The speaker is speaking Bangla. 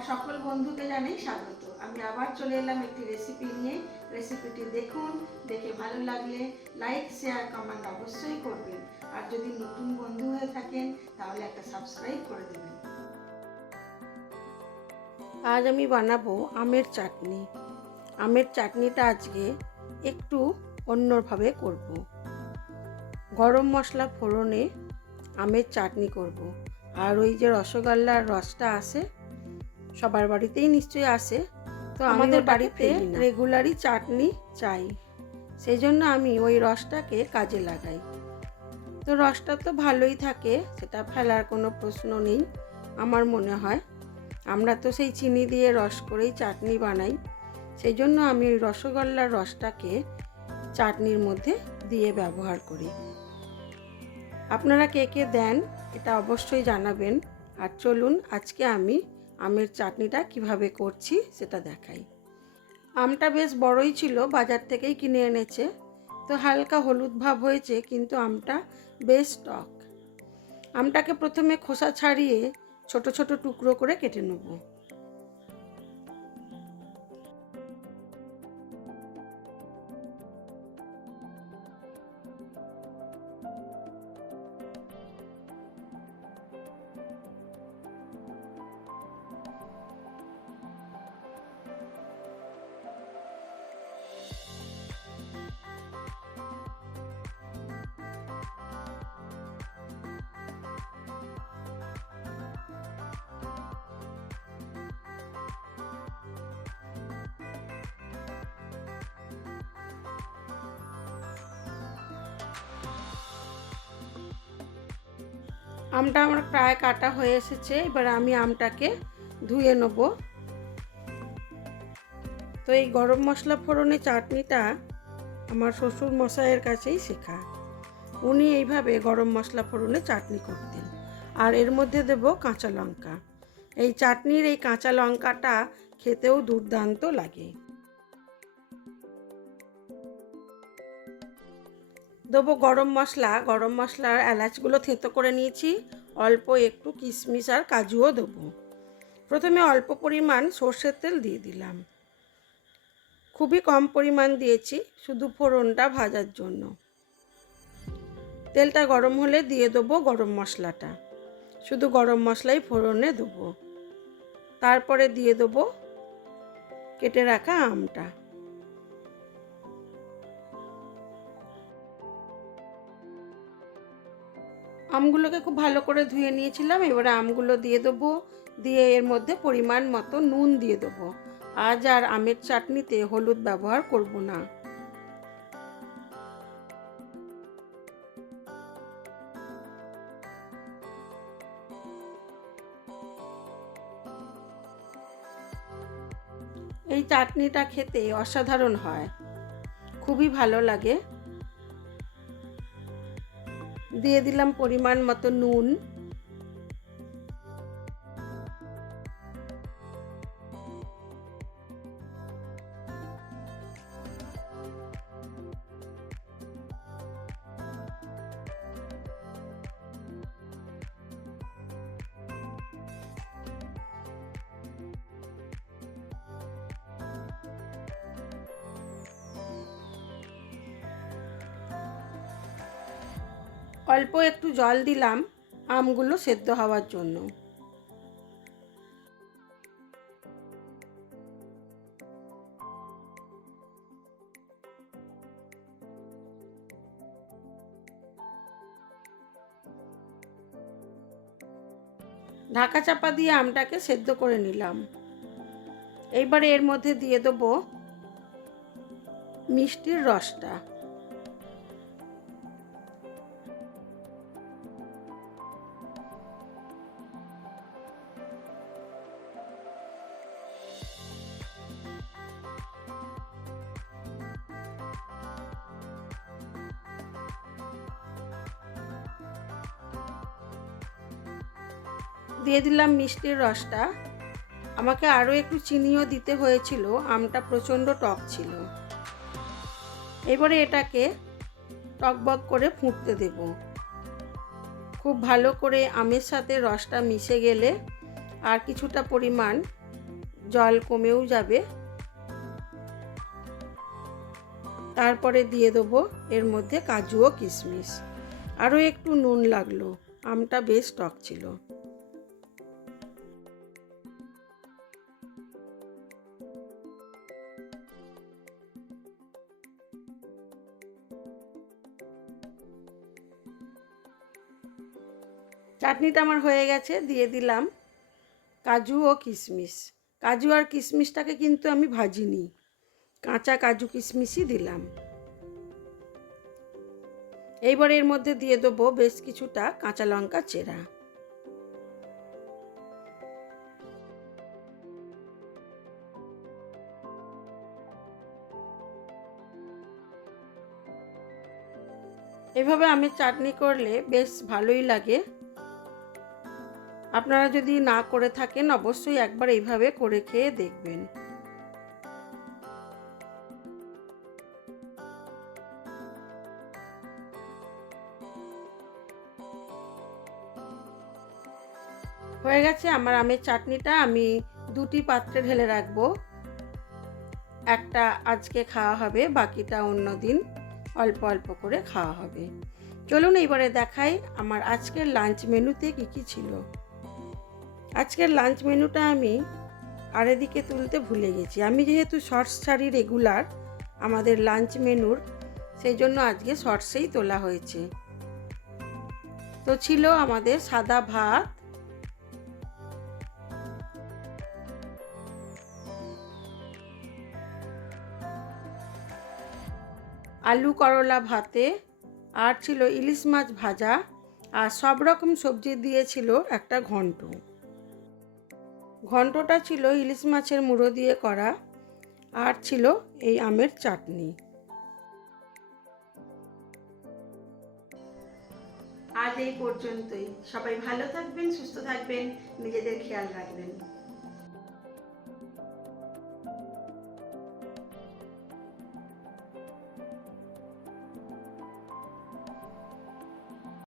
আমার সকল বন্ধুকে জানাই স্বাগত। আমি আবার চলে এলাম একটি রেসিপি নিয়ে। রেসিপিটি দেখুন, দেখে ভালো লাগলে লাইক শেয়ার কমেন্ট অবশ্যই করবেন। আর যদি নতুন বন্ধু হয়ে থাকেন তাহলে একটা সাবস্ক্রাইব করে দেবেন। আজ আমি বানাবো আমের চাটনি। আমের চাটনিটা আজকে একটু অন্যভাবে করব। গরম মশলা ফোড়নে আমের চাটনি করব। আর ওই যে রসগোল্লার রসটা আসে, সবার বাড়িতেই নিশ্চয়ই আসে, তো আমাদের বাড়িতে রেগুলারই চাটনি চাই, সেই জন্য আমি ওই রসটাকে কাজে লাগাই। তো রসটা তো ভালোই থাকে, সেটা ফেলার কোনো প্রশ্ন নেই আমার মনে হয়। আমরা তো সেই চিনি দিয়ে রস করেই চাটনি বানাই, সেই জন্য আমি ওই রসগোল্লার রসটাকে চাটনির মধ্যে দিয়ে ব্যবহার করি। আপনারা কে কে দেন এটা অবশ্যই জানাবেন। আর চলুন আজকে আমি আমের চাটনিটা কিভাবে করছি সেটা দেখাই। আমটা বেশ বড়ই ছিল, বাজার থেকেই কিনে এনেছে, তো হালকা হলুদ ভাব হয়েছে, কিন্তু আমটা বেশ টক। আমটাকে প্রথমে খোসা ছাড়িয়ে ছোট ছোট টুকরো করে কেটে নেব। আমটা আমার প্রায় কাটা হয়ে এসেছে, এবার আমি আমটাকে ধুয়ে নেব। তো এই গরম মশলা ফোড়নে চাটনিটা আমার শ্বশুর মশাইয়ের কাছেই শেখা। উনি এইভাবে গরম মশলা ফোড়নে চাটনি করতেন। আর এর মধ্যে দেব কাঁচা লঙ্কা। এই চাটনির এই কাঁচা লঙ্কাটা খেতেও দুর্দান্ত লাগে। দেবো গরম মশলা। গরম মশলার এলাচগুলো থেঁতো করে নিয়েছি, অল্প একটু কিশমিশ আর কাজুও দেবো। প্রথমে অল্প পরিমাণ সর্ষের তেল দিয়ে দিলাম, খুবই কম পরিমাণ দিয়েছি, শুধু ফোড়নটা ভাজার জন্য। তেলটা গরম হলে দিয়ে দেবো গরম মশলাটা, শুধু গরম মশলাই ফোড়নে দেবো। তারপরে দিয়ে দেবো কেটে রাখা আমটা। আমগুলোকে খুব ভালো করে ধুয়ে নিয়েছিলাম, এবারে আমগুলো দিয়ে দেবো। দিয়ে এর মধ্যে পরিমাণ মতো নুন দিয়ে দেবো। আজ আর আমের চাটনিতে হলুদ ব্যবহার করব না। এই চাটনিটা খেতে অসাধারণ হয়, খুবই ভালো লাগে। দিয়ে দিলাম পরিমাণ মতো নুন। অল্প একটু জল দিলাম আমগুলো সেদ্ধ হওয়ার জন্য। ঢাকা চাপা দিয়ে আমটাকে সেদ্ধ করে নিলাম। এইবারে এর মধ্যে দিয়ে দেবো মিষ্টির রসটা। দিয়ে দিলাম মিষ্টির রসটা। আমাকে আরও একটু চিনিও দিতে হয়েছিল, আমটা প্রচণ্ড টক ছিল। এবারে এটাকে টকবক করে ফুটতে দেব। খুব ভালো করে আমের সাথে রসটা মিশে গেলে আর কিছুটা পরিমাণ জল কমেও যাবে। তারপরে দিয়ে দেবো এর মধ্যে কাজু ও কিশমিশ। আরও একটু নুন লাগলো, আমটা বেশ টক ছিল। চাটনিটা আমার হয়ে গেছে, দিয়ে দিলাম কাজু ও কিশমিশ। কাজু আর কিশমিশটাকে কিন্তু আমি ভাজিনি, কাঁচা কাজু কিশমিশই দিলাম। এইবার এর মধ্যে দিয়ে দেবো বেশ কিছুটা কাঁচা লঙ্কা চেরা। এভাবে আমের চাটনি করলে বেশ ভালোই লাগে। আপনারা যদি না করে থাকেন অবশ্যই একবার এইভাবে করে খেয়ে দেখবেন। হয়ে গেছে আমার আমের চাটনিটা। আমি দুটি পাত্রে ঢেলে রাখবো। একটা আজকে খাওয়া হবে, বাকিটা অন্য দিন অল্প অল্প করে খাওয়া হবে। চলুন এবারে দেখাই আমার আজকের লাঞ্চ মেনুতে কী কী ছিল। আজকের লাঞ্চ মেনুটা আমি আর এদিকে তুলতে ভুলে গেছি। আমি যেহেতু শর্টস ছাড়ি রেগুলার আমাদের লাঞ্চ মেনুর, সেই জন্য আজকে শর্টসেই তোলা হয়েছে। তো ছিল আমাদের সাদা ভাত, আলু করলা ভাতে, আর ছিল ইলিশ মাছ ভাজা, আর সব রকম সবজি দিয়েছিল একটা ঘন্ট। ঘন্টটা ছিল ইলিশ মাছের মুড়ো দিয়ে করা, আর ছিল এই আমের চাটনি। আজ এই পর্যন্তই। সবাই ভালো থাকবেন, সুস্থ থাকবেন, নিজেদের খেয়াল রাখবেন।